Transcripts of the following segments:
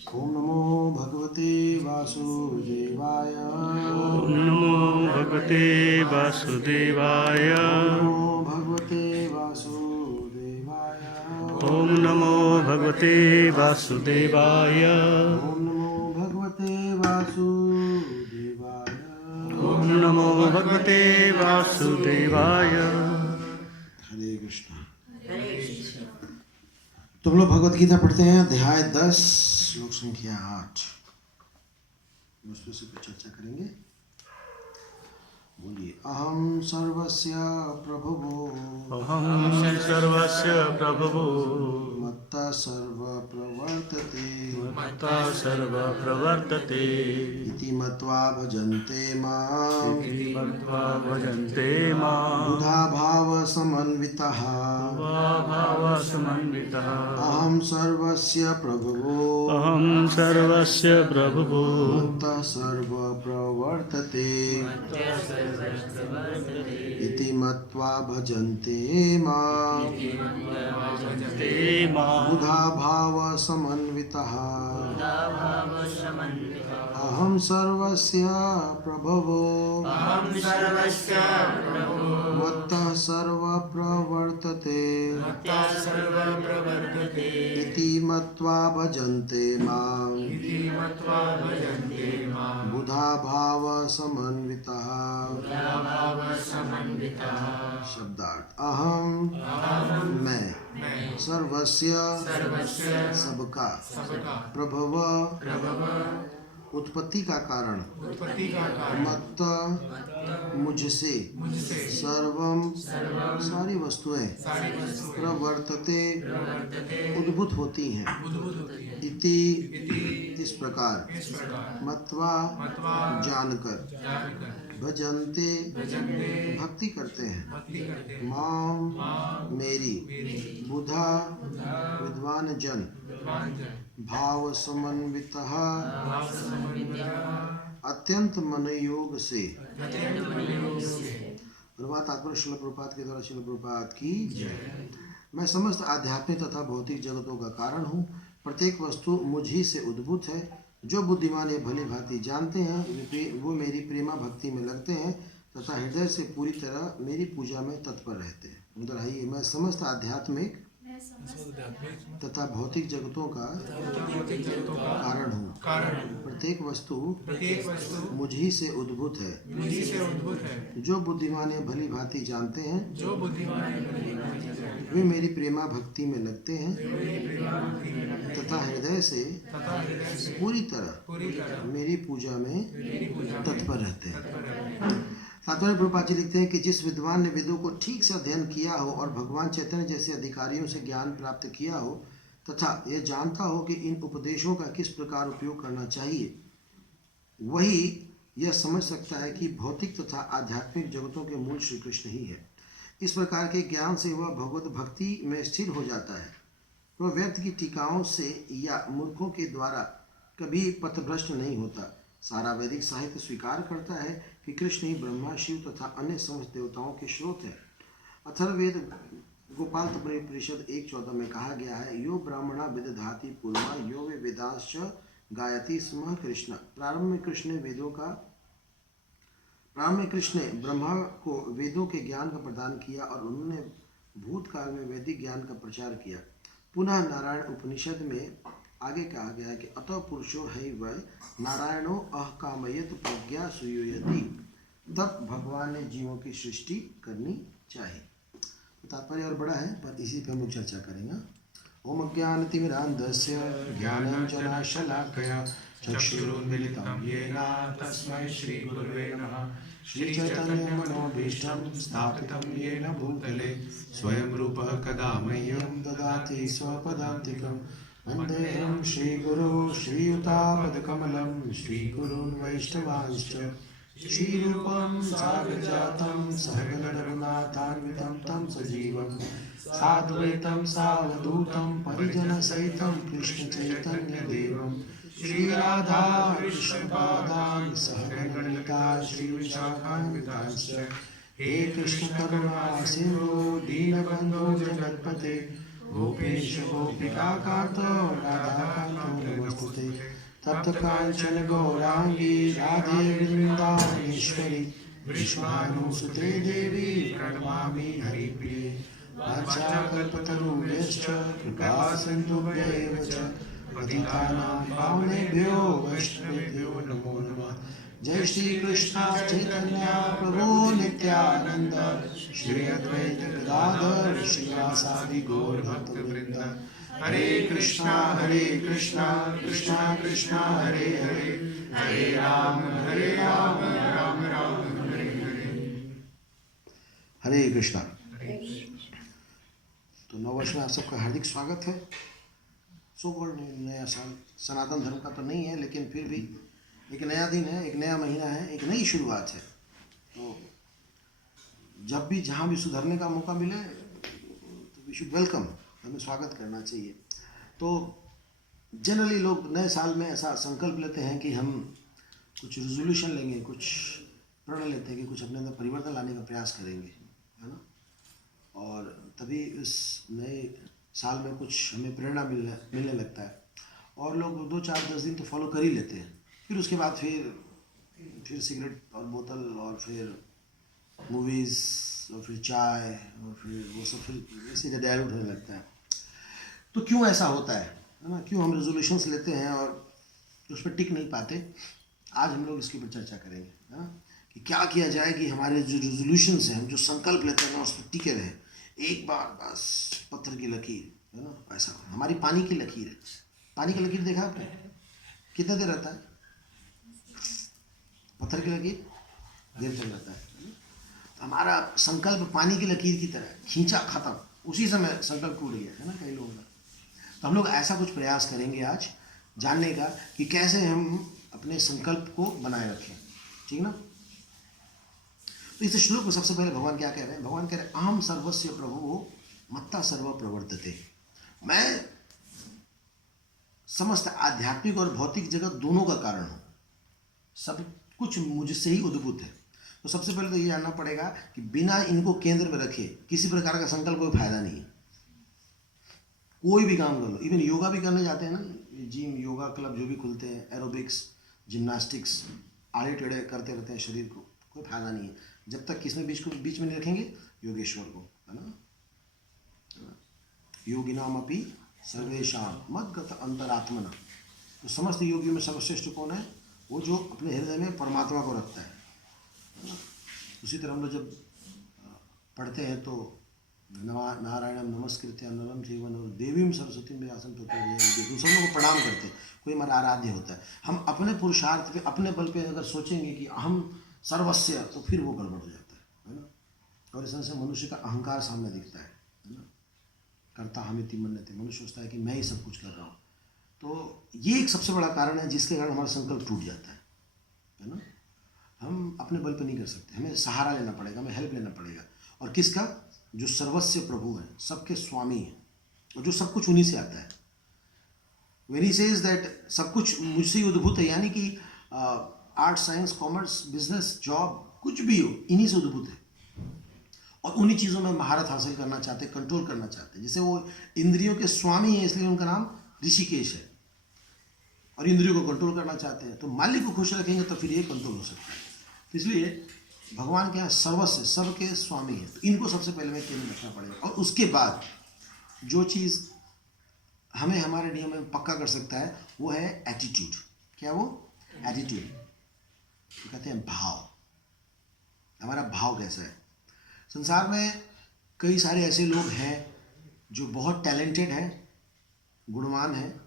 ओम नमो भगवते वासुदेवाय। ओम नमो भगवते वासुदेवाय। ओम नमो भगवते वासुदेवाय। ओम नमो भगवते वासुदेवाय। ओम नमो भगवते वासुदेवाय। ओम नमो भगवते वासुदेवाय। हरे कृष्ण। तुम लोग भगवत गीता पढ़ते हैं, अध्याय 10 श्लोक संख्या 8। उस पर से कुछ चर्चा करेंगे। बोलिए, अहम सर्वस्य प्रभुवो अहं सर्वस्य प्रभुः मत्तः सर्व प्रवर्तते मत्ता सर्व प्रवर्तते इति मत्वा भजन्ते माम् इति मत्वा भजन्ते मां बुधा भाव समन्वितः भावसमन्वितः। अहम सर्वस्य प्रभुवो अहं सर्वस्य प्रभुः मत्तः सर्व प्रवर्तते इति मत्वा भजन्ते माम् ते मां बुधा भाव समन्वितः अहम सर्वस्य प्रभवो मत्तः सर्व प्रवर्तते इति मत्वा भजन्ते माम् बुधा भाव समन्वितः। शब्दार्थ, अहम मैं, सर्वस्य सबका, प्रभव उत्पत्ति का कारण, मत्त मुझसे, सर्वम सारी वस्तुएं, प्रवर्तते उद्भूत होती हैं, इति इस प्रकार, मत्वा जानकर, भजन्ते भक्ति करते हैं, मां मेरी, बुधा विद्वान जन, भाव समन्वितः अत्यंत मनोयोग से। अनुवाद तात्पर्य श्रील प्रभुपाद के द्वारा। श्रील प्रभुपाद की जय। मैं समस्त आध्यात्मिक तथा भौतिक जगतों का कारण हूँ। प्रत्येक वस्तु मुझ ही से उद्भूत है। जो बुद्धिमान ये भली भांति जानते हैं वो मेरी प्रेमा भक्ति में लगते हैं तथा हृदय से पूरी तरह मेरी पूजा में तत्पर रहते हैं। दोहराइए, मैं समस्त आध्यात्मिक तथा भौतिक जगतों का कारण हूँ। प्रत्येक वस्तु मुझ ही से उद्भूत है। जो बुद्धिमान ये भली भांति जानते हैं वे मेरी प्रेमा भक्ति में लगते हैं तथा हृदय से पूरी तरह मेरी पूजा में तत्पर रहते हैं। तात्पर्य प्रभुपाद जी लिखते हैं कि जिस विद्वान ने वेदों को ठीक से अध्ययन किया हो और भगवान चैतन्य जैसे अधिकारियों से ज्ञान प्राप्त किया हो तथा यह जानता हो कि इन उपदेशों का किस प्रकार उपयोग करना चाहिए, वही यह समझ सकता है कि भौतिक तथा आध्यात्मिक जगतों के मूल श्री कृष्ण ही है। इस प्रकार के ज्ञान से वह भगवत भक्ति में स्थिर हो जाता है। वह व्यक्ति की टीकाओं से या मूर्खों के द्वारा कभी पथभ्रष्ट नहीं होता। सारा वैदिक साहित्य स्वीकार करता है कि कृष्ण ही ब्रह्मा, शिव तथा अन्य समस्त देवताओं के स्रोत है। अथर्ववेद गोपाल परिषद 1:14 में कहा गया है, यो ब्राह्मणा विदधाति पूर्वा यो वे वेदांश्च गायति स्म कृष्ण। प्रारंभ में कृष्ण ने ब्रह्मा को वेदों के ज्ञान का प्रदान किया और उन्होंने भूतकाल में वैदिक ज्ञान का प्रचार किया। पुनः नारायण उपनिषद में आगे कहा गया है कि अतः पुरुषो है वह नारायणो अहकामयत प्रज्ञा सुयोयति। तब भगवान ने जीवों की सृष्टि करनी चाहिए। तात्पर्य और बड़ा है पर इसी पर हम चर्चा करेंगे। ओम अज्ञानतिमिरान्धस्य ज्ञानाञ्जनशलाकया चक्षुरुन्मीलितं येन तस्मै श्रीगुरवे नमः। श्रीचैतन्यमनोभीष्टं स्थापितं येन भूतले स्वयं रूपः कदा मह्यं ददाति स्वपदान्तिकं। वन्देऽहं श्रीगुरो श्रीयुतापदकमलं श्रीगुरून् वैष्णवांश्च श्रीरूपं साग्रजातं सहगणरघुनाथान्वितं तं सजीवं साद्वैतं सावधूतं परिजनसहितं कृष्णचैतन्यदेवं श्रीराधा कृष्णपादान् सहगणललिता श्रीविशाखान्वितांश्च। हे कृष्ण करुणा सिन्धु दीनबन्धो जगत्पते गोपेश गोपिकान्त राधाकान्त नमोस्तुते। तप्त कांचन गौरांगी राधे वृंदावनेश्वरी विश्वानुसुते देवी प्रणमामि हरिप्रिये वाञ्छाकल्पतरुभ्यश्च कृपा सिन्धुभ्यैव च पतितानां पावनेभ्यो वैष्णवेभ्यो नमो नमः। जय श्री कृष्ण चैतन्य प्रभु नित्यानंद श्री अद्वैत गदाधर श्रीवासादि गौर भक्तवृंद। हरे कृष्णा कृष्णा कृष्णा हरे हरे, हरे राम राम राम हरे हरे। हरे कृष्णा। तो नववर्ष में आप सबका हार्दिक स्वागत है। नया साल सनातन धर्म का तो नहीं है, लेकिन फिर भी एक नया दिन है, एक नया महीना है, एक नई शुरुआत है। तो जब भी जहाँ भी सुधरने का मौका मिले तो वी शुड वेलकम, हमें स्वागत करना चाहिए। तो जनरली लोग नए साल में ऐसा संकल्प लेते हैं कि हम कुछ रेजोल्यूशन लेंगे, कुछ प्रण लेते हैं कि कुछ अपने अंदर परिवर्तन लाने का प्रयास करेंगे, है ना। और तभी इस नए साल में कुछ हमें प्रेरणा मिलने लगता है। और लोग 2, 4, 10 दिन तो फॉलो कर ही लेते हैं, फिर उसके बाद फिर सिगरेट और बोतल और फिर मूवीज़ और फिर चाय और फिर वो सब फिर इसी डाइल्यूट होने लगता है। तो क्यों ऐसा होता है ना, क्यों हम रेजोल्यूशंस लेते हैं और उस पर टिक नहीं पाते। आज हम लोग इसके ऊपर चर्चा करेंगे, है ना, कि क्या किया जाए कि हमारे जो रेजोल्यूशंस हैं, हम जो संकल्प लेते हैं ना, उस पर टिके रहें। एक बार बस पत्थर की लकीर, है ना, ऐसा हमारी पानी की लकीर है। पानी की लकीर देखा आपने, कितने देर रहता है? पत्थर की लकीर देर तक रहता है। तो हमारा संकल्प पानी की लकीर की तरह खींचा, खत्म, उसी समय संकल्प टूट गया, है ना, कई लोगों का। तो हम लोग ऐसा कुछ प्रयास करेंगे आज जानने का कि कैसे हम अपने संकल्प को बनाए रखें, ठीक ना। तो इस श्लोक में सबसे पहले भगवान क्या कह रहे हैं? भगवान कह रहे हैं अहम सर्वस्य प्रभुः मत्ता सर्व प्रवर्तते। मैं समस्त आध्यात्मिक और भौतिक जगत दोनों का कारण हूँ, सब कुछ मुझसे ही उद्भूत है। तो सबसे पहले तो ये जानना पड़ेगा कि बिना इनको केंद्र में रखे किसी प्रकार का संकल्प कोई फायदा नहीं है। कोई भी काम कर लो, इवन योगा भी करने जाते हैं ना, जिम, योगा क्लब जो भी खुलते हैं, एरोबिक्स, जिम्नास्टिक्स, आड़े टेढ़े करते रहते हैं शरीर को, कोई फायदा नहीं है जब तक किसमें बीच में नहीं रखेंगे, योगेश्वर को, है ना। योगिनाम अपि सर्वेषां मद्गत अंतरात्मना। तो समस्त योगियों में सर्वश्रेष्ठ कौन है? वो जो अपने हृदय में परमात्मा को रखता है ना। उसी तरह हम लोग जब पढ़ते हैं तो नारायणम नमस्कृत्य नरम चैव नरोत्तमं देवीं सरस्वतीं व्यासं ततो जयन्ति, सब लोग को प्रणाम करते हैं, कोई हमारा आराध्य होता है। हम अपने पुरुषार्थ पे, अपने बल पे अगर सोचेंगे कि अहम सर्वस्व, तो फिर वो गड़बड़ हो जाता है ना। और इस तरह से मनुष्य का अहंकार सामने दिखता है ना। कर्ता हमिति मन्यते, मनुष्य सोचता है कि मैं ही सब कुछ कर रहा हूँ। तो ये एक सबसे बड़ा कारण है जिसके कारण हमारा संकल्प टूट जाता है ना। हम अपने बल पे नहीं कर सकते, हमें सहारा लेना पड़ेगा, हमें हेल्प लेना पड़ेगा। और किसका? जो सर्वस्व प्रभु है, सबके स्वामी है, और जो सब कुछ उन्हीं से आता है। When he says that सब कुछ मुझसे ही उद्भूत है, यानी कि art, science, commerce, business, job, कुछ भी हो, इन्हीं से उद्भूत है। और उन्हीं चीज़ों में महारत हासिल करना चाहते, कंट्रोल करना चाहते। जैसे वो इंद्रियों के स्वामी हैं, इसलिए उनका नाम ऋषिकेश है, और इंद्रियों को कंट्रोल करना चाहते हैं। तो मालिक को खुश रखेंगे तो फिर ये कंट्रोल हो सकता है। तो इसलिए भगवान के यहाँ सर्वस्व, सबके स्वामी है, तो इनको सबसे पहले में केंद्र रखना पड़ेगा। और उसके बाद जो चीज़ हमें हमारे नियम में पक्का कर सकता है वो है एटीट्यूड। क्या वो? एटीट्यूड। तो कहते हैं भाव, हमारा भाव कैसा है। संसार में कई सारे ऐसे लोग हैं जो बहुत टैलेंटेड हैं, गुणवान हैं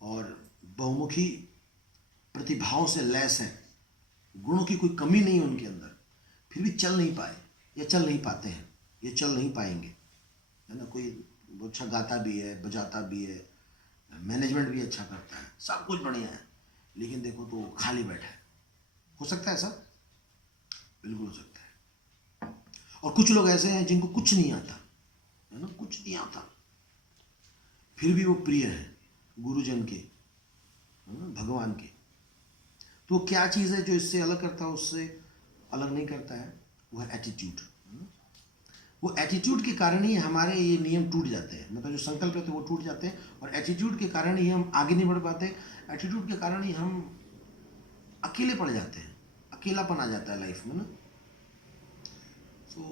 और बहुमुखी प्रतिभाओं से लैस हैं, गुणों की कोई कमी नहीं है उनके अंदर, फिर भी चल नहीं पाए या चल नहीं पाते हैं, ये चल नहीं पाएंगे, है ना। कोई अच्छा गाता भी है, बजाता भी है, मैनेजमेंट भी अच्छा करता है, सब कुछ बढ़िया है, लेकिन देखो तो खाली बैठा है। हो सकता है ऐसा? बिल्कुल हो सकता है। और कुछ लोग ऐसे हैं जिनको कुछ नहीं आता, है ना, कुछ नहीं आता, फिर भी वो प्रिय है गुरुजन के, है ना, भगवान के। तो क्या चीज़ है जो इससे अलग करता है, उससे अलग नहीं करता है? वो है एटीट्यूड। वो एटीट्यूड के कारण ही हमारे ये नियम टूट जाते हैं, मतलब जो संकल्प रहते हैं वो टूट जाते हैं, और एटीट्यूड के कारण ही हम आगे नहीं बढ़ पाते। एटीट्यूड के कारण ही हम अकेले पड़ जाते हैं, अकेलापन आ जाता है लाइफ में ना। तो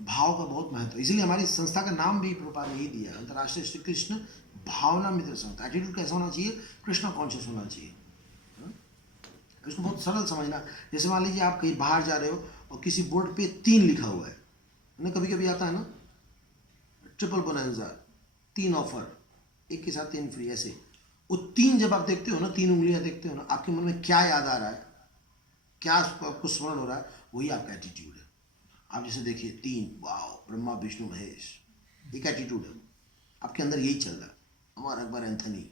भाव का बहुत महत्व, इसीलिए हमारी संस्था का नाम भी प्रभुपाद ने ही दिया, अंतर्राष्ट्रीय श्री कृष्ण भावना मित्र संस्था। एटीट्यूड कैसा होना चाहिए? कृष्णा कॉन्शियस होना चाहिए। इसको बहुत सरल समझना। जैसे मान लीजिए आप कहीं बाहर जा रहे हो और किसी बोर्ड पे 3 लिखा हुआ है ना, कभी कभी आता है ना, ट्रिपल बोनांजा, 3 ऑफर, एक के साथ 3 फ्री, ऐसे। वो 3 जब आप देखते हो ना, 3 उंगलियां देखते हो ना, आपके मन में क्या याद आ रहा है, क्या आपको स्मरण हो रहा है, वही आपका एटीट्यूड है। आप जैसे देखिए 3, वाह, ब्रह्मा विष्णु महेश, एक एटीट्यूड है आपके अंदर, यही चल रहा है, अमर अकबर एंथनी,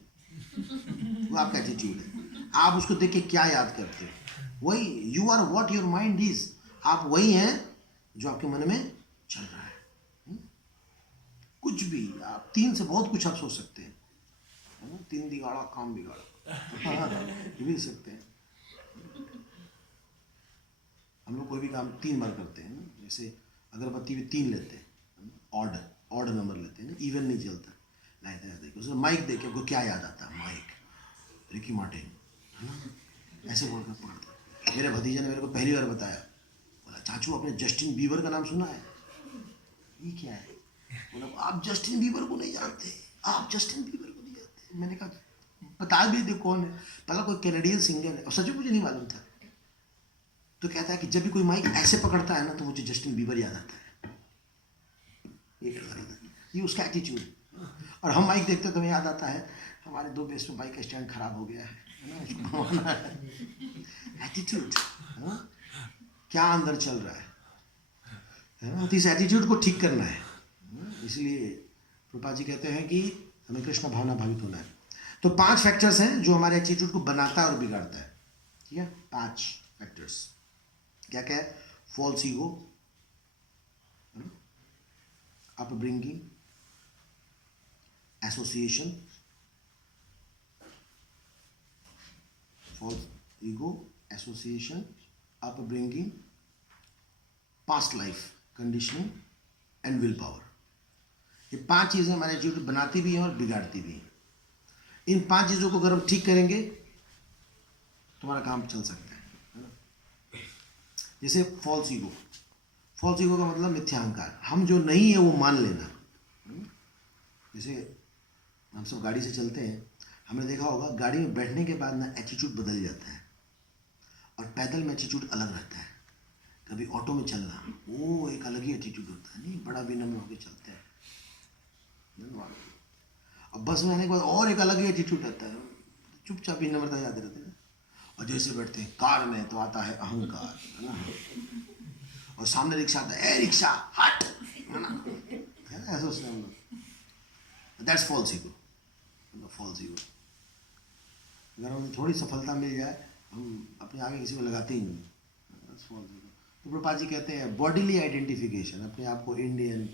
वो आपका एटीट्यूड है। आप उसको देख के क्या याद करते हो, वही, you are what your mind is, आप वही हैं जो आपके मन में चल रहा है। कुछ भी आप 3 से बहुत कुछ आप सोच सकते हैं, 3 दिगाड़ा काम बिगाड़ा, ये भी सकते हैं। हम लोग कोई भी काम 3 बार करते हैं ना, जैसे अगरबत्ती में 3 लेते हैं, ऑड नंबर लेते हैं ना, इवन नहीं चलता। देखो माइक देख के आपको क्या याद आता है? माइक, रिकी मार्टिन, है ना, ऐसे बोलकर पकड़ते। मेरे भतीजे ने मेरे को पहली बार बताया, बोला चाचू आपने जस्टिन बीबर का नाम सुना है? ये क्या है? बोला आप जस्टिन बीबर को नहीं जानते, आप जस्टिन बीबर को नहीं जानते। मैंने कहा बता भी दे कौन है। पहला कोई कैनेडियन सिंगर है, और सच में मुझे नहीं मालूम था। तो कहता है कि जब भी कोई माइक ऐसे पकड़ता है ना, तो मुझे जस्टिन बीबर याद आता है। ये उसका एटीट्यूड। और हम माइक देखते तो हमें याद आता है हमारे 2 बेस में बाइक का स्टैंड खराब हो गया है ना, इसको बनवाना है। एटीट्यूड, क्या अंदर चल रहा है ना, तो इस एटीट्यूड को ठीक करना है। इसलिए प्रभुपाद जी कहते हैं कि हमें कृष्ण भावना भावित होना है। तो 5 फैक्टर्स हैं जो हमारे एटीट्यूड को बनाता है और बिगाड़ता है। ठीक है, 5 फैक्टर्स क्या क्या है? False ego, upbringing, association, false ego, association, upbringing, past life conditioning and will power. ये 5 चीजें हमारे एटीट्यूड बनाती भी हैं और बिगाड़ती भी हैं। इन 5 चीजों को अगर हम ठीक करेंगे तो हमारा काम चल सकता है ना। जैसे फॉल्स ईगो, फॉल्स ईगो का मतलब मिथ्या अहंकार, हम जो नहीं है वो मान लेना। जैसे हम सब गाड़ी से चलते हैं, हमने देखा होगा गाड़ी में बैठने के बाद ना एटीट्यूड बदल जाता है, और पैदल में एटीट्यूड अलग रहता है। कभी ऑटो में चलना, वो एक अलग ही एटीट्यूड होता है, नहीं, बड़ा विनम्र होकर चलते हैं। अब बस में आने के बाद और एक अलग ही एटीट्यूड आता है, चुपचाप विनम्रता याद रहती है। और जैसे बैठते हैं कार में तो आता है अहंकार, है ना, और सामने रिक्शा आता है, ए रिक्शा हट, है ना, ऐसा सोचते हैं हम लोग। That's false ego, false ego. अगर हमें थोड़ी सफलता मिल जाए, हम अपने आगे किसी को लगाते ही नहीं, दैट्स फॉल्स ईगो। तो प्रभुपाद जी कहते हैं बॉडीली आइडेंटिफिकेशन, अपने आप को इंडियन,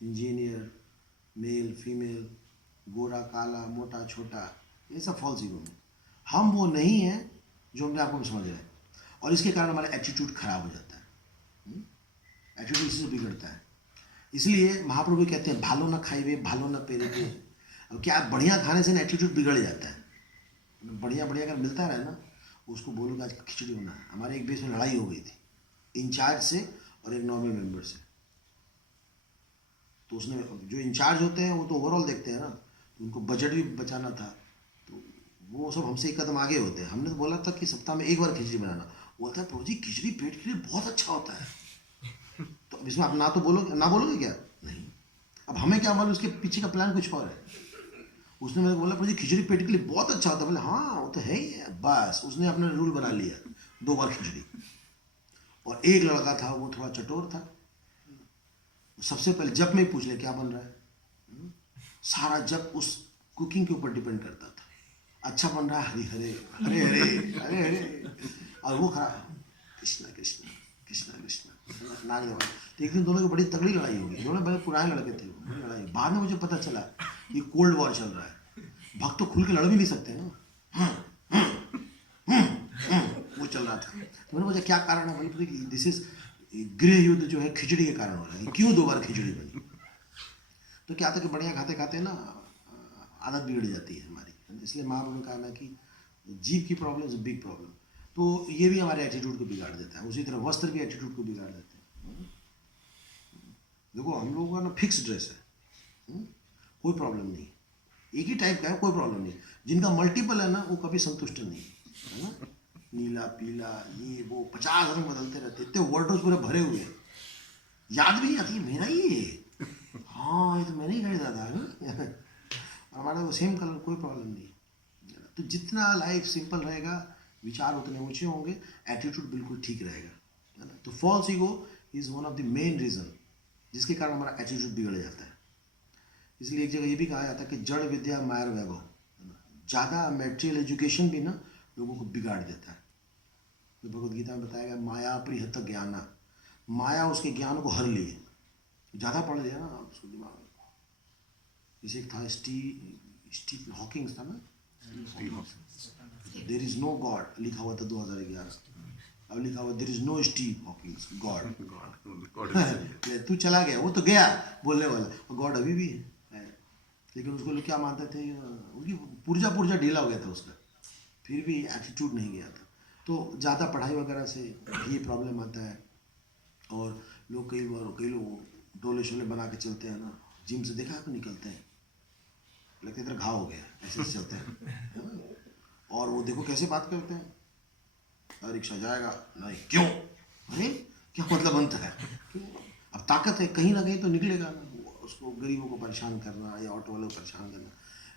इंजीनियर, मेल फीमेल, गोरा काला, मोटा छोटा, ये सब फॉल्स ईगो में। हम वो नहीं हैं जो अपने आप को समझ रहे हैं, और इसके कारण हमारा एटीट्यूड खराब हो जाता है। एटीट्यूड इसी से बिगड़ता है। इसलिए महाप्रभु कहते हैं भालो ना खाइए, भालो ना पेरे के। अब क्या बढ़िया खाने से ना एटीट्यूड बिगड़ जाता है। बढ़िया बढ़िया अगर मिलता रहे ना, उसको बोलोगे आज खिचड़ी बना है। हमारे एक बेस में लड़ाई हो गई थी इंचार्ज से और एक नॉर्मल मेंबर से। तो उसने, जो इंचार्ज होते हैं वो तो ओवरऑल देखते हैं ना, तो उनको बजट भी बचाना था, तो वो सब हमसे एक कदम आगे होते हैं। हमने तो बोला था कि सप्ताह में 1 बार खिचड़ी बनाना। वो बोलता है प्रभु जी खिचड़ी पेट के लिए बहुत अच्छा होता है। तो अब इसमें आप ना तो बोलोगे, ना बोलोगे क्या? नहीं। अब हमें क्या मालूम उसके पीछे का प्लान कुछ और है। उसने मेरे को बोला प्रभु जी खिचड़ी पेट के लिए बहुत अच्छा होता है। बोले हाँ वो तो है ही है। बस उसने अपना रूल बना लिया, 2 बार खिचड़ी। और एक लड़का था वो थोड़ा चटोर था, सबसे पहले जब में पूछ ले क्या बन रहा है, सारा जब उस कुकिंग के ऊपर डिपेंड करता था। अच्छा बन रहा है, हरे हरे हरे हरे हरे हरे, और वो खराब कृष्णा कृष्णा कृष्णा कृष्णा नाग दबा। तो एक दिन दोनों की बड़ी तगड़ी लड़ाई हो गई। दोनों बड़े पुराने लड़के थे, बड़ी लड़ाई। बाद में मुझे पता चला कि कोल्ड वॉर चल रहा है। भक्त तो खुल के लड़ भी नहीं सकते ना, वो चल रहा था। तो मैंने पूछा क्या कारण है? बोले दिस इज गृह युद्ध जो है खिचड़ी के कारण हो रहा है। क्यों 2 बार खिचड़ी बनी? तो क्या था कि बढ़िया खाते खाते ना आदत बिगड़ जाती है हमारी। इसलिए महाप्रभु ने कहा ना कि जीभ की problem is a big problem. तो ये भी हमारे एटीट्यूड को बिगाड़ देता है। उसी तरह वस्त्र भी एटीट्यूड को बिगाड़ देते हैं। देखो हम लोगों का ना फिक्स ड्रेस है, कोई प्रॉब्लम नहीं, एक ही टाइप का है, कोई प्रॉब्लम नहीं। जिनका मल्टीपल है ना वो कभी संतुष्ट नहीं है ना, नीला पीला ये वो 50 रंग बदलते रहते, इतने वार्डरोब्स पूरे भरे हुए हैं, याद भी नहीं आती मेरा ही है, हाँ ये तो मैंने ही खरीदा था ना। हमारा वो सेम कलर, कोई प्रॉब्लम नहीं। तो जितना लाइफ सिंपल रहेगा, विचार उतने ऊंचे होंगे, एटीट्यूड बिल्कुल ठीक रहेगा, है ना। तो false ego is one of the main reason जिसके कारण हमारा एटीट्यूड बिगड़ जाता है। इसलिए एक जगह ये भी कहा जाता है कि जड़ विद्या मायर वैभव, ज़्यादा मेटेरियल एजुकेशन भी ना लोगों को बिगाड़ देता है। तो भगवद गीता में बताया गया माया प्रिहत ज्ञाना, माया उसके ज्ञान को हर लिए, ज़्यादा पढ़ लिया ना आप उसको दिमाग में। जैसे एक था स्टीफन हॉकिंग्स था ना, देयर इज नो गॉड लिखा हुआ था 2011, अब लिखा हुआ there is no Steve Hawkings god. तू चला गया, वो तो गया बोलने वाला, और गॉड अभी भी है। लेकिन उसको लोग क्या मानते थे, उनकी पुर्जा ढीला हो गया था उसका, फिर भी एटीट्यूड नहीं गया था। तो ज़्यादा पढ़ाई वगैरह से ये प्रॉब्लम आता है। और लोग कई लोग डोले शोले बना के चलते हैं ना, जिम से देखा तो निकलते हैं, लगता है इधर घाव हो गया, ऐसे चलते हैं। और वो देखो कैसे बात करते हैं, रिक्शा जाएगा नहीं, क्यों, अरे क्या मतलब बनता है, क्यों? अब ताकत है कहीं ना कहीं तो निकलेगा ना। उसको गरीबों को परेशान करना या ऑटो वालों को परेशान करना,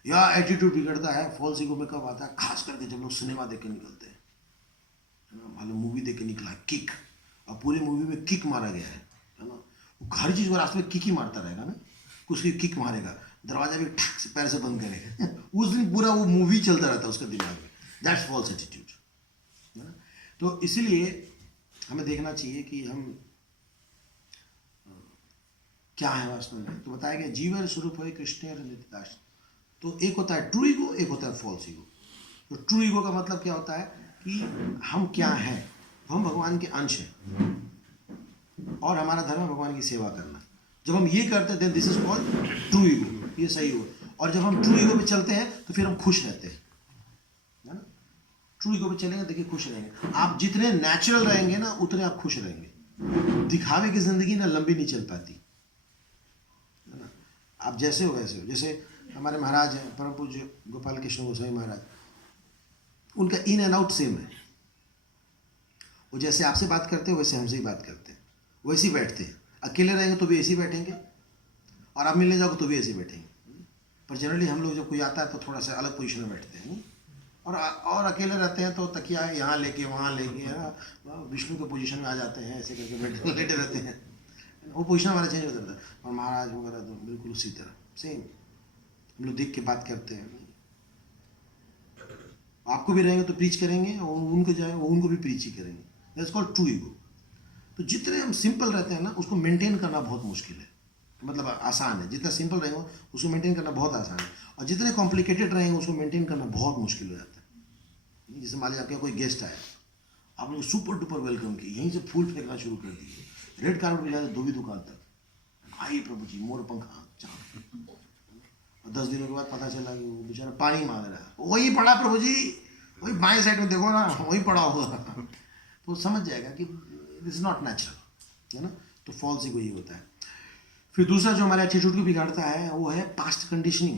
या एटीट्यूड बिगड़ता है फॉल्स ईगो में कब आता है, खास करके जब लोग सिनेमा देख के निकलते हैं, है ना। मान लो मूवी देख के निकला है, किक, अब पूरी मूवी में किक मारा गया है ना। वो हर चीज़ को रास्ते में किक ही मारता रहेगा ना, कुछ भी किक मारेगा, दरवाजा भी ठक से पैर से बंद करेगा। उस दिन पूरा वो मूवी चलता रहता है उसके दिमाग में, दैट्स फॉल्स एटीट्यूड, है ना। तो इसीलिए हमें देखना चाहिए कि हम क्या है वास्तव में। तो बताया गया जीवन स्वरूप है कृष्ण नित्यदास। तो एक होता है ट्रू ईगो, एक होता है फॉल्स ईगो। तो ट्रू ईगो का मतलब क्या होता है कि हम क्या हैं, हम भगवान के अंश हैं और हमारा धर्म है भगवान की सेवा करना। जब हम ये करते हैं this is called true ego, ये सही हो। और जब हम ट्रू ईगो पे चलते हैं तो फिर हम खुश रहते हैं, है ना। ट्रू ईगो पे चलेंगे देखिए खुश रहेंगे आप, जितने नेचुरल रहेंगे ना उतने आप खुश रहेंगे। दिखावे की जिंदगी ना लंबी नहीं चल पाती, है ना। आप जैसे हो वैसे हो। जैसे हमारे महाराज हैं परम पूज्य गोपाल कृष्ण गोस्वामी महाराज, उनका इन एंड आउट सेम है। वो जैसे आपसे बात करते हैं वैसे हमसे ही बात करते हैं, वैसे ही बैठते हैं। अकेले रहेंगे तो भी ऐसे ही बैठेंगे, और आप मिलने जाओगे तो भी ऐसे ही बैठेंगे। पर जनरली हम लोग जब कोई आता है तो थोड़ा सा अलग पोजीशन में बैठते हैं, और अकेले रहते हैं तो तकिया यहाँ लेके वहाँ लेके, है ना, विष्णु के पोजीशन में आ जाते हैं, ऐसे करके बैठे लेटे रहते हैं। वो पोजीशन हमारा चेंज होता रहता है। और महाराज वगैरह तो बिल्कुल उसी तरह सेम, हम लोग देख के बात करते हैं। आपको भी रहेंगे तो प्रीच करेंगे, और उनको जाए वो उनको भी प्रीच ही करेंगे। That's called true ego. तो जितने हम सिंपल रहते हैं ना उसको मेंटेन करना बहुत मुश्किल है, मतलब आसान है। जितना सिंपल रहेंगे उसको मेंटेन करना बहुत आसान है, और जितने कॉम्प्लिकेटेड रहेंगे उसको मेंटेन करना बहुत मुश्किल हो जाता है। जैसे मान लीजिए आपके कोई गेस्ट आया, आपने सुपर डुपर वेलकम की, यहीं से फूल फेंकना शुरू कर दिए, रेड कार्पेट मिला धोबी दुकान तक, आइए प्रभु जी मोर पंखा चाह। और 10 दिनों के बाद पता चला कि वो बेचारा पानी मांग रहा है, वही पड़ा प्रभु जी, वही बाएं साइड में देखो ना, वही पड़ा होगा। तो समझ जाएगा कि दिस इज नॉट नेचुरल, है ना। तो फॉल्स ईगो ये होता है। फिर दूसरा जो हमारे एटीट्यूड को बिगाड़ता है वो है पास्ट कंडीशनिंग,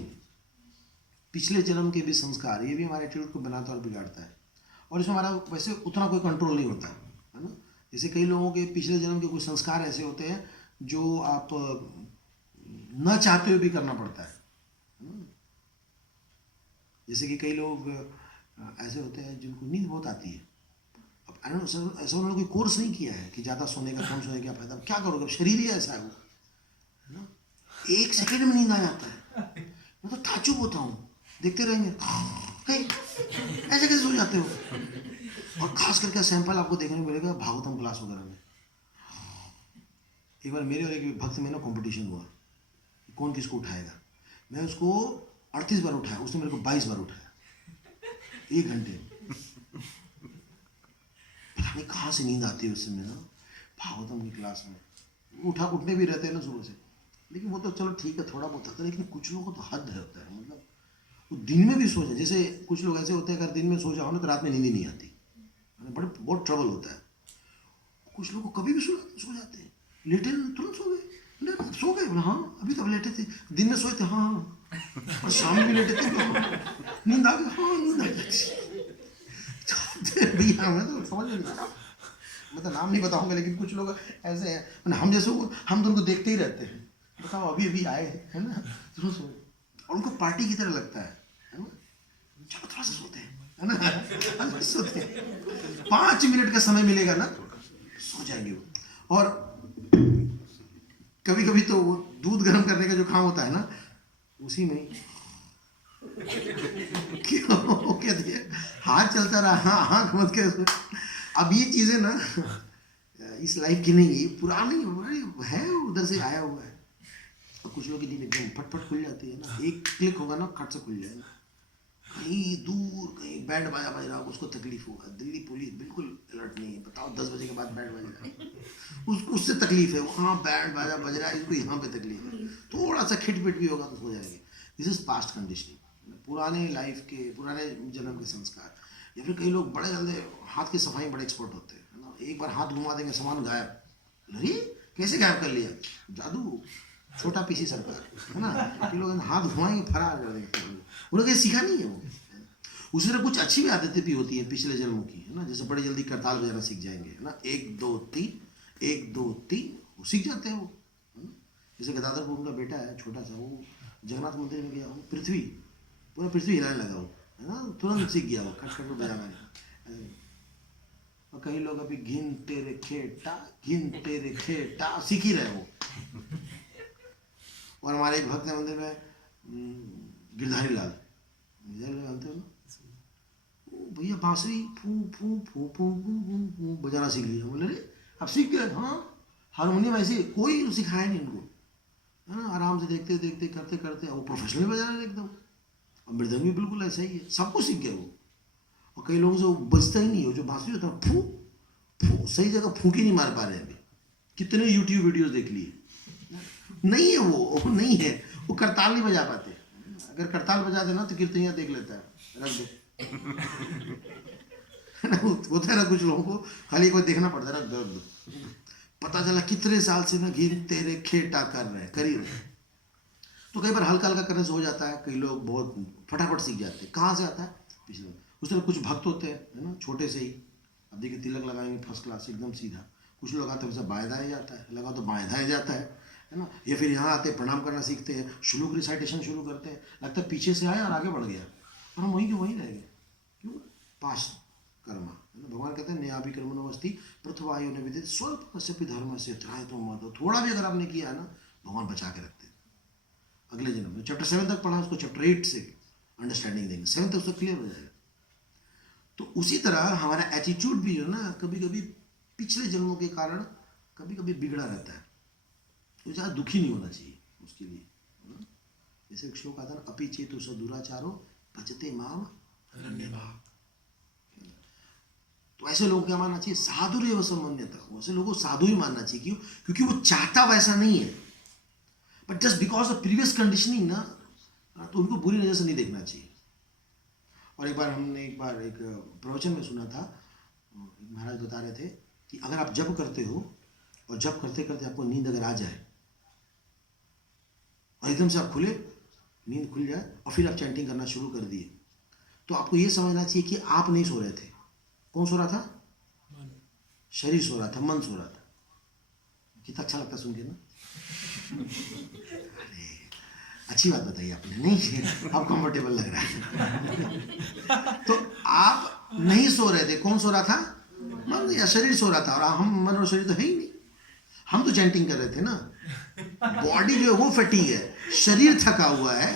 पिछले जन्म के भी संस्कार, ये भी हमारे एटीट्यूड को बनाता और बिगाड़ता है। और इसमें हमारा वैसे उतना कोई कंट्रोल नहीं होता, है ना। जैसे कई लोगों के पिछले जन्म के कुछ संस्कार ऐसे होते हैं जो आप न चाहते हुए भी करना पड़ता है ना? जैसे कि कई लोग ऐसे होते हैं जिनको नींद बहुत आती है। अब आई डोंट नो, ऐसा उन्होंने कोई कोर्स नहीं किया है कि ज़्यादा सोने का कम सोने का फायदा, क्या करोगे, शरीर ही ऐसा है वो, है ना। 1 सेकंड में नींद आ जाता है। मैं तो ताज्जुब होता हूँ, देखते रहेंगे ऐसे कैसे सो जाते हो। और खास करके सैंपल आपको देखने को मिलेगा भागवतम क्लास वगैरह में। एक बार मेरे और एक भक्त में ना कंपटीशन हुआ, कौन किसको उठाएगा। मैं उसको 38 बार उठाया, उसने मेरे को 22 बार उठाया 1 घंटे में। पता नहीं कहाँ से नींद आती है उस समय ना, भागवतम की क्लास में। उठने भी रहते हैं ना सुबह से, लेकिन वो तो चलो ठीक है थोड़ा बहुत होता है, लेकिन कुछ लोगों को तो हद होता है, मतलब वो दिन में भी सो जाए। जैसे कुछ लोग ऐसे होते हैं, अगर दिन में सो जाओ ना तो रात में नींद ही नहीं आती, बड़े बहुत ट्रबल होता है। कुछ लोग कभी भी सो जाते हैं, लेटे तुरंत सो गए, नहीं सो गए, हाँ अभी तब लेटे थे, दिन में सोए थे, हाँ और शाम में भी लेटे थे, नींद आ गई, हाँ नींद आ गई भैया। मैं तो समझ नहीं आता, मैं तो नाम नहीं बताऊंगा, लेकिन कुछ लोग ऐसे हैं, हम जैसे हम तो उनको देखते ही रहते हैं, बताओ अभी अभी आए है ना, और उनको पार्टी की तरह लगता है ना, चलो थोड़ा सा सोते हैं, है ना, सोते हैं, 5 मिनट का समय मिलेगा ना सो जाएंगे वो। और कभी कभी तो वो दूध गर्म करने का जो काम होता है ना, उसी में क्यों कहते हैं हाथ चलता रहा, आँख मत के। अब ये चीजें ना इस लाइफ की नहीं, ये पुरानी है, उधर से आया हुआ है। और कुछ लोग की नींद एकदम फटफट खुल जाती है ना, एक क्लिक होगा ना खट से खुल जाएगा। कहीं दूर कहीं बैंड बाजा बज रहा होगा, उसको तकलीफ होगा। दिल्ली पुलिस बिल्कुल अलर्ट नहीं है, बताओ 10 बजे के बाद बैंड बजेगा, उससे तकलीफ है, वहाँ बैंड बाजा बज रहा है, इसको यहाँ पे तकलीफ है, थोड़ा सा खिटपिट भी होगा तो हो जाएगी। दिस इज पास्ट कंडीशनिंग, पुराने लाइफ के, पुराने जन्म के संस्कार। या फिर कई लोग बड़े जल्दी हाथ की सफाई बड़े एक्सपर्ट होते हैं ना, एक बार हाथ घुमा देंगे सामान गायब, अरे कैसे गायब कर लिया, जादू, छोटा पीसी सरकार, है ना, कि लोग हाथ घुमाएंगे फरार कर देंगे, उन्होंने सीखा नहीं है वो। उसी तरह कुछ अच्छी भी आदतें भी होती हैं पिछले जन्मों की, है ना, जैसे बड़ी जल्दी करताल बजाना सीख जाएंगे, है ना, 1 2 3 1 2 3 वो सीख जाते हैं वो, है ना। जैसे गदाधरपुर उनका बेटा है छोटा सा, वो जगन्नाथ मंदिर में गया, पृथ्वी पूरा पृथ्वी हिलाने लगा वो, है ना, तुरंत सीख गया वो, खट खट बजाना नहीं। और कई लोग अभी घिन तेरे खेटा सीख ही रहे वो। और हमारे एक भक्त है मंदिर में, गिरधारी लाल जानते हो ना, भैया बांसुरी फू फू फू फू फू फू बजाना सीख लिया। बोले अरे अब सीख गए, हाँ हारमोनियम ऐसे कोई सिखाया नहीं इनको, है ना, आराम से देखते देखते करते करते वो प्रोफेशनल बजा रहे एकदम। और मृदंग भी बिल्कुल ऐसा ही है, सब कुछ सीख गए वो। और कई लोगों से वो बजता ही नहीं हो, जो बांसुरी होता है फू फू, सही जगह फूंक ही नहीं मार पा रहे अभी। कितने यूट्यूब वीडियोस देख लिए, नहीं है वो नहीं है, वो करताल नहीं बजा पाते। अगर करताल बजा देना तो कीर्तनिया देख लेता है, रख दो होता है ना, कुछ लोगों को खाली कोई देखना पड़ता है, रख दो, पता चला कितने साल से ना घिन तेरे खेटा कर रहे हैं, कर ही रहे। तो कई बार हल्का हल्का करने से हो जाता है, कई लोग बहुत फटाफट सीख जाते हैं। कहाँ से आता है पिछले, उस तरह कुछ भक्त होते हैं, है ना, छोटे से ही, अब देखिए तिलक लगाएंगे फर्स्ट क्लास एकदम सीधा, कुछ लोग आते हैं वैसे बाएं दाएं जाता है, लगा तो बाएं दाएं जाता है ना। या फिर यहाँ आते प्रणाम करना सीखते हैं, श्लोक रिसाइटेशन शुरू करते हैं, लगता है पीछे से आए और आगे बढ़ गया, और हम वहीं के वहीं रह गए। क्यों? पास कर्मा, है ना। भगवान कहते हैं न्याभि कर्मणोऽस्ति पृथ्वायु न विदित स्वल्प कस्यपि धर्म से त्रायतो माधव। थोड़ा भी अगर आपने किया है ना, भगवान बचा के रखते हैं। अगले जन्म में चैप्टर 7 तक पढ़ा, उसको चैप्टर 8 से अंडरस्टैंडिंग देंगे, 7 तक उसको क्लियर हो जाएगा। तो उसी तरह हमारा एटीट्यूड भी जो ना कभी कभी पिछले जन्मों के कारण कभी कभी बिगड़ा रहता है, तो ज़्यादा दुखी नहीं होना चाहिए उसके लिए, है ना। जैसे एक श्लोक आता है ना, अपि चेतु स दुराचारो भजते माम अरण्यभाग। तो ऐसे लोग क्या मानना चाहिए, साधुरेव सम्मन्यतः, ऐसे लोगों को साधु ही मानना चाहिए। क्यों? क्योंकि वो चाहता वैसा नहीं है, but just because of previous conditioning ना, तो उनको बुरी नजर से नहीं देखना चाहिए। और एक बार एक प्रवचन में सुना था, महाराज बता रहे थे कि अगर आप जप करते हो और जप करते करते आपको नींद अगर आ जाए और एकदम से आप नींद खुल जाए और फिर आप चैंटिंग करना शुरू कर दिए, तो आपको ये समझना चाहिए कि आप नहीं सो रहे थे। कौन सो रहा था? शरीर सो रहा था, मन सो रहा था। कितना अच्छा लगता सुन के ना। अरे अच्छी बात बताई आपने, नहीं आप कंफर्टेबल लग रहा है। तो आप नहीं सो रहे थे, कौन सो रहा था? मन या शरीर सो रहा था। और हम मन और शरीर तो है ही नहीं, हम तो चैंटिंग कर रहे थे ना। बॉडी जो है वो फटीग है, शरीर थका हुआ है,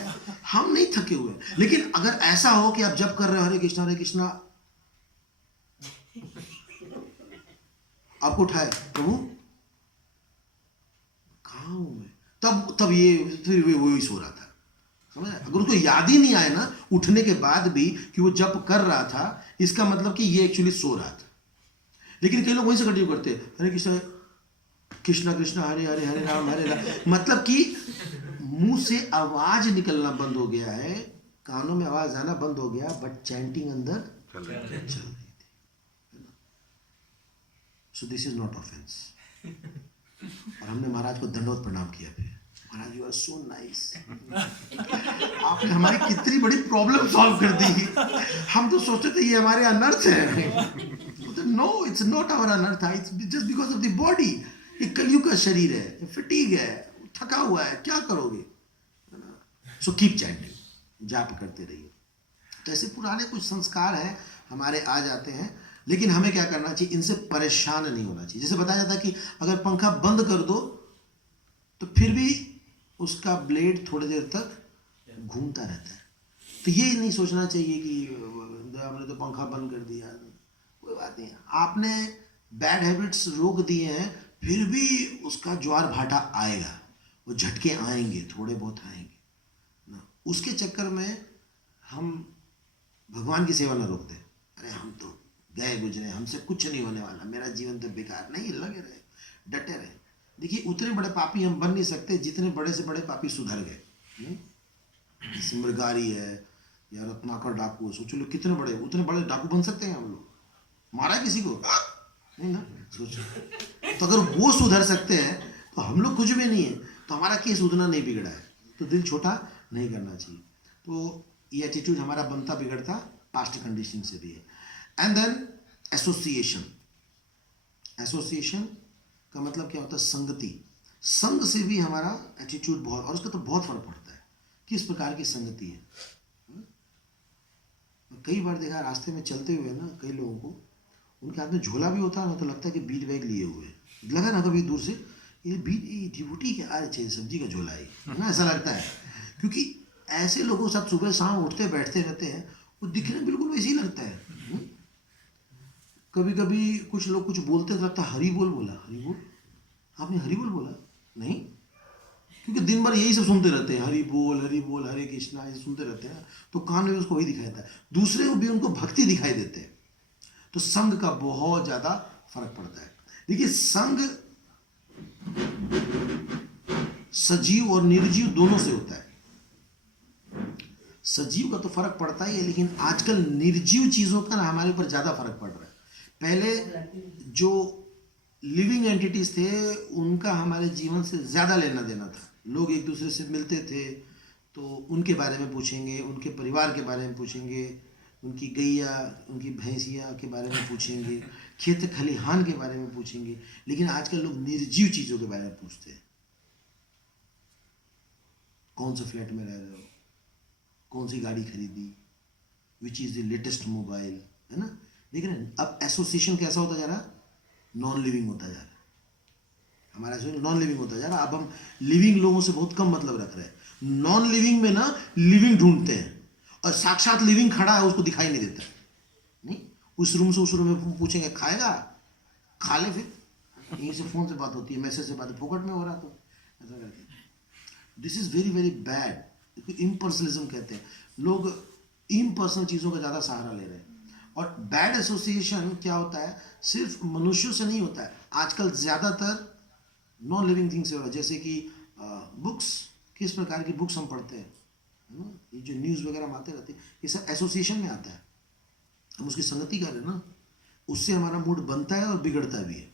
हम नहीं थके हुए। लेकिन अगर ऐसा हो कि आप जब कर रहे हो हरे कृष्णा आपको उठाए प्रभु कहाँ हूं मैं, तब ये फिर वही सो रहा था, समझ। अगर उसको याद ही नहीं आए ना उठने के बाद भी कि वो जब कर रहा था, इसका मतलब कि ये एक्चुअली सो रहा था। लेकिन कई लोग वहीं से कंटिन्यू करते हरे कृष्णा कृष्णा हरे हरे हरे राम, मतलब कि मुंह से आवाज निकलना बंद हो गया है, कानों में आवाज आना बंद हो गया, बट चैंटिंग अंदर चल रही थी। So this is not offence. और हमने महाराज को दंडवत प्रणाम किया। फिर महाराज यू आर सो नाइस, आपने हमारी कितनी बड़ी प्रॉब्लम सॉल्व कर दी। हम तो सोचते थे ये हमारे अनर्थ है। नो, इट्स नॉट आवर अनर्थ, it's just because of the body. ये कलयुग का शरीर है, फिटीग है, थका हुआ है, क्या करोगे। सो कीप चैंटिंग, जाप करते रहिए। तो ऐसे पुराने कुछ संस्कार हैं हमारे आ जाते हैं, लेकिन हमें क्या करना चाहिए, इनसे परेशान नहीं होना चाहिए। जैसे बताया जाता है कि अगर पंखा बंद कर दो तो फिर भी उसका ब्लेड थोड़ी देर तक घूमता रहता है। तो ये नहीं सोचना चाहिए कि हमने तो पंखा बंद कर दिया, कोई बात नहीं। आपने बैड हैबिट्स रोक दिए हैं, फिर भी उसका ज्वार भाटा आएगा, वो झटके आएंगे, थोड़े बहुत आएंगे ना। उसके चक्कर में हम भगवान की सेवा न रोक दें। अरे हम तो गए गुजरे, हमसे कुछ नहीं होने वाला, मेरा जीवन तो बेकार। नहीं, लगे रहे, डटे रहे। देखिए उतने बड़े पापी हम बन नहीं सकते जितने बड़े से बड़े पापी सुधर गए। जैसे मृगारी है या रत्नाकर डाकू है, सोचो लोग कितने बड़े, उतने बड़े डाकू बन सकते हैं हम लोग। मारा किसी को नहीं ना, सोचो। तो अगर वो सुधर सकते हैं तो हम लोग कुछ भी नहीं है। तो हमारा केस उतना नहीं बिगड़ा है, तो दिल छोटा नहीं करना चाहिए। तो ये एटीट्यूड हमारा बनता बिगड़ता पास्ट कंडीशन से भी है। And then association. एसोसिएशन का मतलब क्या होता है, संगति। संग से भी हमारा एटीट्यूड बहुत, और उसका तो बहुत फर्क पड़ता है किस प्रकार की संगति है। कई बार देखा रास्ते में चलते हुए ना, कई लोगों को उनके हाथ में झोला भी होता है ना, तो लगता है कि बीज बैग लिए हुए लगा ना कभी दूर से, ये बीज डिबूटी के आ रहे सब्जी का झोला है ना, ऐसा लगता है। क्योंकि ऐसे लोगों के साथ सुबह शाम उठते बैठते रहते हैं, वो दिखने बिल्कुल वैसे ही लगता है। कभी कभी कुछ लोग कुछ बोलते तो लगता है हरी बोल बोला। हरी बोल, आपने हरी बोल बोला नहीं, क्योंकि दिन भर यही सब सुनते रहते हैं, हरी बोल हरे कृष्णा, ये सुनते रहते हैं, तो कान में उसको वही दिखाई देता है। दूसरे को भी उनको भक्ति दिखाई देते हैं। तो संग का बहुत ज्यादा फर्क पड़ता है। देखिए संग सजीव और निर्जीव दोनों से होता है। सजीव का तो फर्क पड़ता ही है, लेकिन आजकल निर्जीव चीजों का ना हमारे ऊपर ज्यादा फर्क पड़ रहा है। पहले जो लिविंग एंटिटीज थे उनका हमारे जीवन से ज्यादा लेना देना था। लोग एक दूसरे से मिलते थे तो उनके बारे में पूछेंगे, उनके परिवार के बारे में पूछेंगे, उनकी गैया उनकी भैंसिया के बारे में पूछेंगे, खेत खलिहान के बारे में पूछेंगे। लेकिन आजकल लोग निर्जीव चीजों के बारे में पूछते हैं। कौन से फ्लैट में रह रहे हो, कौन सी गाड़ी खरीदी, which is the latest mobile, है ना। देख रहे हैं अब एसोसिएशन कैसा होता जा रहा है, नॉन लिविंग होता जा रहा है। हमारा एसोसिएशन नॉन लिविंग होता जा रहा है। अब हम लिविंग लोगों से बहुत कम मतलब रख रहे हैं। नॉन लिविंग में ना लिविंग ढूंढते हैं, और साक्षात लिविंग खड़ा है उसको दिखाई नहीं देता। नहीं, उस रूम से उस रूम में पूछेंगे खाएगा, खा ले, फिर यहीं से फोन से बात होती है, मैसेज से बात, फोकट में हो रहा तो ऐसा करके। This is very very bad. Impersonalism कहते हैं। लोग इम्पर्सनल चीज़ों का ज़्यादा सहारा ले रहे हैं। और बैड एसोसिएशन क्या होता है, सिर्फ मनुष्यों से नहीं होता है, आजकल ज़्यादातर नॉन लिविंग थिंग्स से हो रहा है। जैसे कि बुक्स, किस प्रकार की बुक्स हम पढ़ते हैं, है ना, ये जो न्यूज़ वगैरह में आते रहते हैं, ये सब एसोसिएशन में आता है। हम उसकी संगति करें ना, उससे हमारा मूड बनता है और बिगड़ता भी है।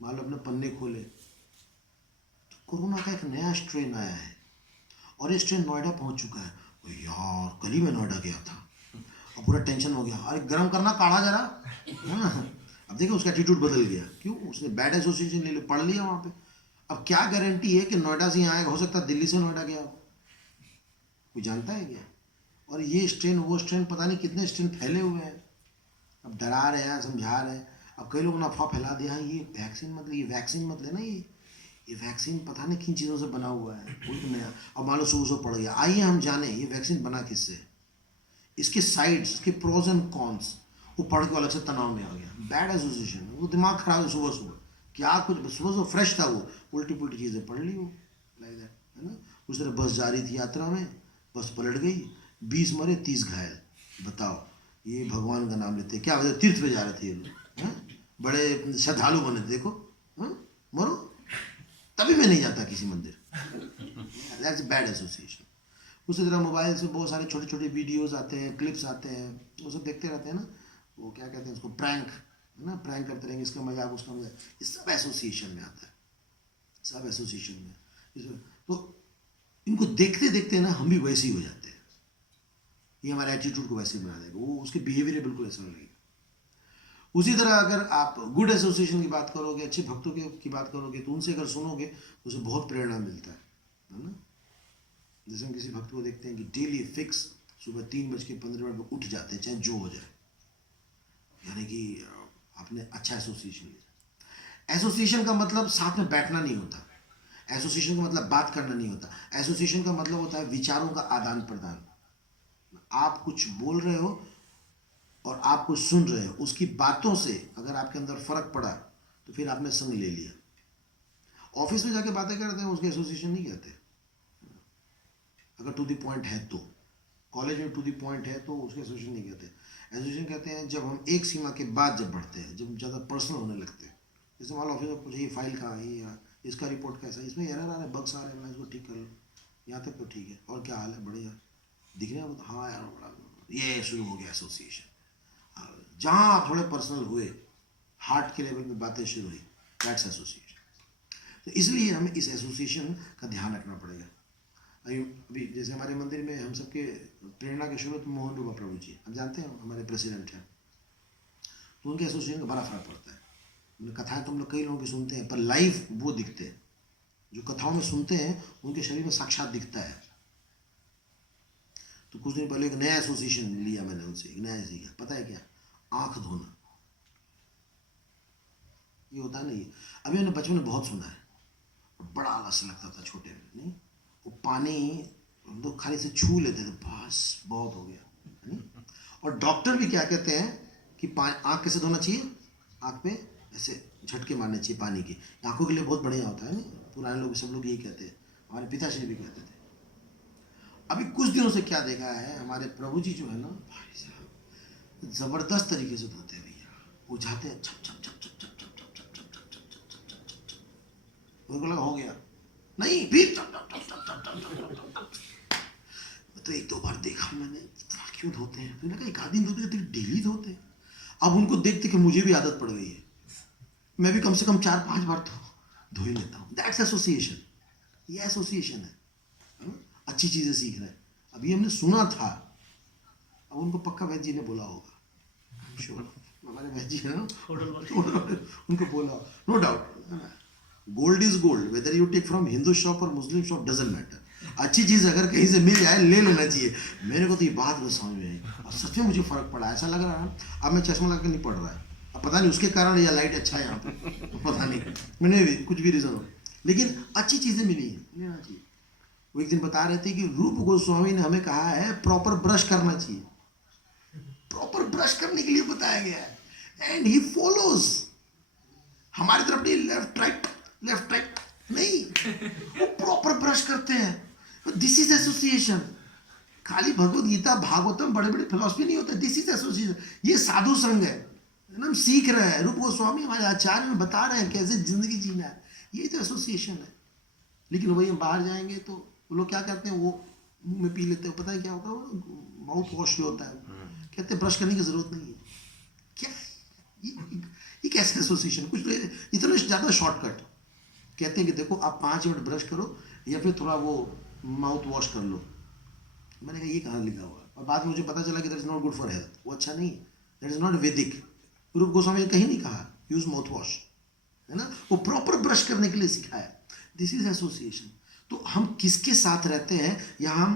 मान लो अपने पन्ने खोले तो कोरोना का एक नया स्ट्रेन आया है, और ये स्ट्रेन नोएडा पहुंच चुका है। यार कल ही मैं नोएडा गया था और पूरा टेंशन हो गया, अरे गर्म करना काढ़ा जरा, है ना। अब देखो उसका एटीट्यूड बदल गया, क्यों, उसने बैड एसोसिएशन ले पढ़ लिया वहाँ पे। अब क्या गारंटी है कि नोएडा से यहाँ आएगा, हो सकता है दिल्ली से नोएडा गया, कोई जानता है क्या। और ये स्ट्रेन वो स्ट्रेन, पता नहीं कितने स्ट्रेन फैले हुए हैं। अब डरा रहे हैं, समझा रहे हैं। अब कई लोग अफवाह फैला दिया, ये वैक्सीन मत ले, ये वैक्सीन मत लेना, ये वैक्सीन पता नहीं किन चीज़ों से बना हुआ है, कोई तो नया। अब मान लो सुबह पड़ गया, आइए हम जाने ये वैक्सीन बना किससे, इसके साइड्स, इसके प्रोज एंड कॉन्स, वो पढ़ के अलग से तनाव में आ गया। बैड एसोसिएशन, वो दिमाग खराब है सुबह सुबह, क्या कुछ सुबह फ्रेश था, वो उल्टी पुल्टी चीज़ें पढ़ ली वो, लाइक दैट, है ना। उस तरह बस जा रही थी यात्रा में, बस पलट गई, 20 मरे 30 घायल। बताओ, ये भगवान का नाम लेते, क्या वजह, तीर्थ पे जा रहे थे ये लोग, बड़े श्रद्धालु बने थे, देखो मरो, तभी मैं नहीं जाता किसी मंदिर। That's bad association. उसी तरह मोबाइल से बहुत सारे छोटे छोटे वीडियोस आते हैं, क्लिप्स आते हैं, वो सब देखते रहते हैं ना, वो क्या कहते हैं उसको, प्रैंक, है ना, प्रैंक करते रहेंगे, इसका मजाक उसका मजाक, ये सब एसोसिएशन में आता है, सब एसोसिएशन में। तो इनको देखते देखते ना हम भी वैसे ही हो जाते हैं, ये हमारे एटीट्यूड को वैसे ही बना देगा, वो उसके बिहेवियर बिल्कुल ऐसा लगेगा। उसी तरह अगर आप गुड एसोसिएशन की बात करोगे, अच्छे भक्तों की बात करोगे, तो उनसे अगर सुनोगे तो उसे बहुत प्रेरणा मिलता है ना। जैसे हम किसी भक्त को देखते हैं कि डेली फिक्स सुबह 3:15 पर उठ जाते हैं, चाहे जो हो जाए, यानी कि आपने अच्छा एसोसिएशन लिया। एसोसिएशन का मतलब साथ में बैठना नहीं होता, एसोसिएशन का मतलब बात करना नहीं होता, एसोसिएशन का मतलब होता है विचारों का आदान प्रदान। आप कुछ बोल रहे हो और आप कुछ सुन रहे हो, उसकी बातों से अगर आपके अंदर फर्क पड़ा तो फिर आपने संग ले लिया। ऑफिस में जाके बातें करते हैं उसके एसोसिएशन नहीं कहते, अगर टू द पॉइंट है तो। कॉलेज में टू द पॉइंट है तो उसके एसोसिएशन नहीं कहते। एसोसिएशन कहते हैं जब हम एक सीमा के बाद जब बढ़ते हैं, जब ज़्यादा पर्सनल होने लगते हैं। जैसे मान लो ऑफिस में पूछे ये फाइल कहाँ है, या इसका रिपोर्ट कैसा है, इसमें एरर आ रहा है, बग्स आ रहे हैं, मैं इसको ठीक कर लूँ, यहाँ तक तो ठीक है, और क्या हाल है, बढ़िया दिखने में, हाँ यार बड़ा, ये शुरू हो गया एसोसिएशन। जहाँ आप थोड़े पर्सनल हुए, हार्ट के लेवल में बातें शुरू हुई, दैट्स एसोसिएशन। तो इसलिए हमें इस एसोसिएशन का ध्यान रखना पड़ेगा। अभी जैसे हमारे मंदिर में हम सबके प्रेरणा के स्रोत मोहन रूपा प्रभु जी, आप जानते हैं हमारे प्रेसिडेंट हैं, तो उनके एसोसिएशन का बड़ा फर्क पड़ता है। कथाएं तो हम लोग कई लोगों की सुनते हैं, पर लाइव वो दिखते हैं, जो कथाओं में सुनते हैं उनके शरीर में साक्षात दिखता है। तो कुछ दिन पहले एक नया एसोसिएशन लिया मैंने उनसे, एक नया सीखा, पता है क्या, आंख धोना। ये होता नहीं, अभी मैंने बचपन में बहुत सुना है, बड़ा आलस लगता था छोटे में, नहीं, वो पानी हम तो खाली से छू लेते थे, बस बहुत हो गया, नहीं। और डॉक्टर भी क्या कहते हैं कि आंख कैसे धोना चाहिए, आंख पे ऐसे झटके मारने चाहिए पानी के, आंखों के लिए बहुत बढ़िया होता है, नहीं, पुराने लोग सब लोग यही कहते हैं, हमारे पिताश्री भी कहते थे। अभी कुछ दिनों से क्या देखा है, हमारे प्रभु जी जो है ना, भाई साहब जबरदस्त तरीके से धोते हैं भैया, वो जाते हैं छप छप छप छप छप छप छप छप छप छप छप छप छप छप छप छप, उनको लगा हो गया, नहीं फिर छप छप छप छप छप छप छप छप। तो एक दो बार देखा मैंने, क्यों धोते हैं, तो लगा एक आध दिन धोते, डेली धोते हैं। अब उनको देखते कि मुझे भी आदत पड़ गई है, मैं भी कम से कम 4-5 बार तो धो ही लेता हूँ। दैट्स एसोसिएशन, ये एसोसिएशन है, अच्छी चीजें सीख रहे हैं। अभी हमने सुना था, अब उनको पक्का वैद्य जी ने बोला होगा, श्योर हमारे वैद्य जी है ना, उनको बोला, no doubt, gold is gold, whether you take from Hindu shop और मुस्लिम शॉप डजंट मैटर, अच्छी चीज अगर कहीं से मिल जाए ले लेना चाहिए। मेरे को तो ये बात बस समझ में आई, और सच में मुझे फर्क पड़ा, ऐसा लग रहा है अब मैं चश्मा लगा के नहीं पड़ रहा है, अब पता नहीं उसके कारण या लाइट अच्छा है यहाँ पे, पता नहीं, मैंने भी कुछ भी रीजन हो, लेकिन अच्छी चीजें मिली है, लेना चाहिए। वो एक दिन बता रहे थे कि रूप गोस्वामी ने हमें कहा है प्रॉपर ब्रश करना चाहिए, प्रॉपर ब्रश करने के लिए बताया गया है, एंड ही फॉलोज। हमारी तरफ नहीं, लेफ्ट राइट लेफ्ट राइट नहीं, वो प्रॉपर ब्रश करते हैं। This is association. खाली भगवत गीता भागवतम बड़े बड़े फिलोसफी नहीं होते, दिस इज एसोसिएशन, ये साधु संघ है ना, हम सीख रहे हैं, रूप गोस्वामी हमारे आचार्य में बता रहे हैं कैसे जिंदगी जीना है, ये तो एसोसिएशन है। लेकिन वही हम बाहर जाएंगे तो वो लोग क्या करते हैं, वो मुंह में पी लेते हैं, पता है क्या होता है, वो माउथ वॉश जो होता है, कहते हैं ब्रश करने की जरूरत नहीं है। क्या ये कैसे एसोसिएशन, कुछ इतना ज़्यादा शॉर्टकट कहते हैं कि देखो आप 5 मिनट ब्रश करो या फिर थोड़ा वो माउथ वॉश कर लो। मैंने कहा ये कहाँ लिखा हुआ है, और बाद में मुझे पता चला कि that is not good for health, वो अच्छा नहीं, दैट इज नॉट वैदिक। रूप गोस्वामी ने कहीं नहीं कहा यूज माउथ वॉश, है ना, वो प्रॉपर ब्रश करने के लिए सिखाया। This is association. तो हम किसके साथ रहते हैं या हम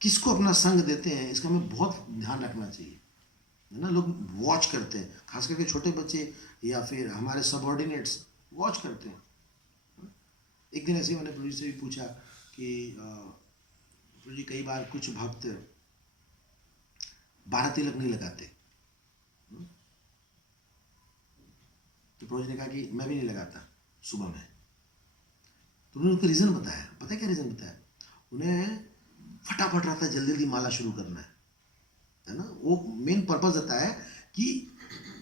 किसको अपना संग देते हैं, इसका हमें बहुत ध्यान रखना चाहिए, है ना। लोग वॉच करते हैं, खास करके छोटे बच्चे या फिर हमारे सबऑर्डिनेट्स वॉच करते हैं। एक दिन ऐसे मैंने प्रभु जी से भी पूछा कि प्रभु जी कई बार कुछ भक्त 12 तिलक नहीं लगाते, तो प्रभु जी ने कहा कि मैं भी नहीं लगाता सुबह में। तो उन्होंने उसका रीज़न बताया, पता है क्या रीज़न बताया, उन्हें फटाफट रहता है, जल्दी जल्दी माला शुरू करना है ना, वो मेन पर्पस रहता है कि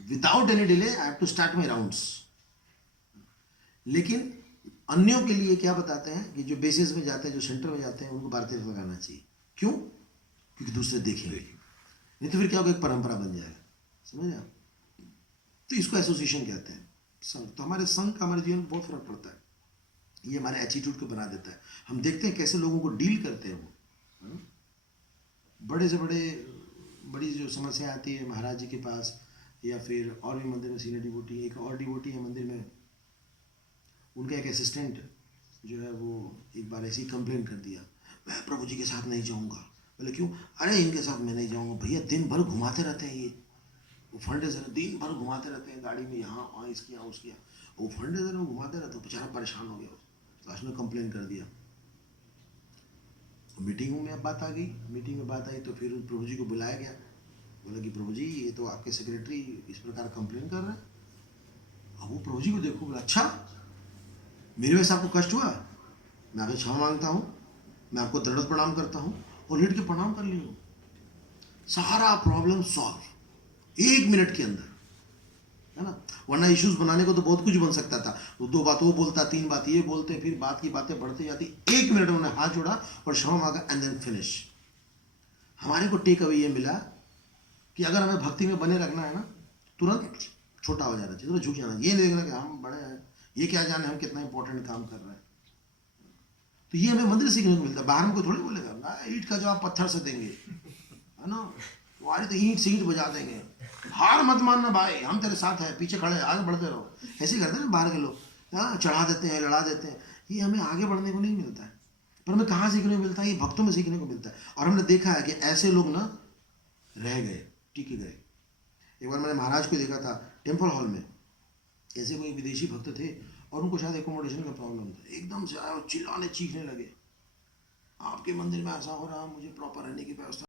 without any delay I have to start my rounds. लेकिन अन्यों के लिए क्या बताते हैं कि जो बेसिस में जाते हैं, जो सेंटर में जाते हैं, उनको भारतीय तिलक लगाना चाहिए। क्यों? क्योंकि दूसरे देखेंगे, नहीं तो फिर क्या होगा, एक परंपरा बन जाएगा। समझ रहे आप? तो इसको एसोसिएशन कहते हैं, संघ। तो हमारे संघ का हमारे जीवन में बहुत फर्क पड़ता है। ये हमारे एटीट्यूड को बना देता है। हम देखते हैं कैसे लोगों को डील करते हैं वो। बड़े से बड़ी जो समस्या आती है महाराज जी के पास, या फिर और भी मंदिर में सीनियर डिवोटी, एक और डिवोटी है मंदिर में, उनका एक असिस्टेंट जो है वो एक बार ऐसी कंप्लेन कर दिया, मैं प्रभु जी के साथ नहीं जाऊंगा। बोले क्यों? अरे इनके साथ मैं नहीं जाऊंगा भैया, दिन भर घुमाते रहते हैं ये, वो फंडेजर दिन भर घुमाते रहते हैं गाड़ी में, यहाँ वहाँ, इसके यहाँ उसके यहाँ, वो फंडेजर में घुमाते रहते हैं। बेचारा परेशान हो गया, लास्ट में कंप्लेन कर दिया। मीटिंग में बात आ गई, मीटिंग में बात आई तो फिर प्रभु जी को बुलाया गया। बोला कि प्रभु जी ये तो आपके सेक्रेटरी इस प्रकार कंप्लेन कर रहे हैं। अब वो प्रभु जी को देखो, बोला अच्छा मेरे वजह से आपको कष्ट हुआ, मैं आपसे क्षमा मांगता हूँ, मैं आपको दंडवत प्रणाम करता हूँ, और लेट के प्रणाम कर ली। सारा प्रॉब्लम सॉल्व 1 मिनट के अंदर, है ना। वरना इश्यूज बनाने को तो बहुत कुछ बन सकता था, वो 2 बात वो बोलता, 3 बात ये बोलते, फिर बात की बातें बढ़ती जाती। 1 मिनट में उन्होंने हाथ जोड़ा और क्षमा मांगा, एंड देन फिनिश। हमारे को टेक अवे ये मिला कि अगर हमें भक्ति में बने रखना है ना, तुरंत छोटा हो जाना चाहिए, तुरंत झुक जाना, ये नहीं देखना कि हम बड़े हैं, ये क्या जाने हम कितना इंपॉर्टेंट काम कर रहे हैं। तो ये हमें मंदिर सीखने को मिलता है। बाहर में कोई थोड़ी बोलेगा ना ईंट का जवाब पत्थर से देंगे, है ना, तुम्हारी तो ईंट से ईंट बजा देंगे, हार मत मानना भाई, हम तेरे साथ हैं, पीछे खड़े हैं, आगे बढ़ते रहो। ऐसे करते हैं ना बाहर के लोग, हाँ चढ़ा देते हैं, लड़ा देते हैं। ये हमें आगे बढ़ने को नहीं मिलता है, पर हमें कहाँ सीखने को मिलता है? ये भक्तों में सीखने को मिलता है। और हमने देखा है कि ऐसे लोग ना रह गए, टिके गए। एक बार मैंने महाराज को देखा था टेम्पल हॉल में, ऐसे कोई विदेशी भक्त थे और उनको शायद एकोमोडेशन का प्रॉब्लम था। एकदम से आए और चिल्लाने चीखने लगे, आपके मंदिर में ऐसा हो रहा, मुझे प्रॉपर रहने की व्यवस्था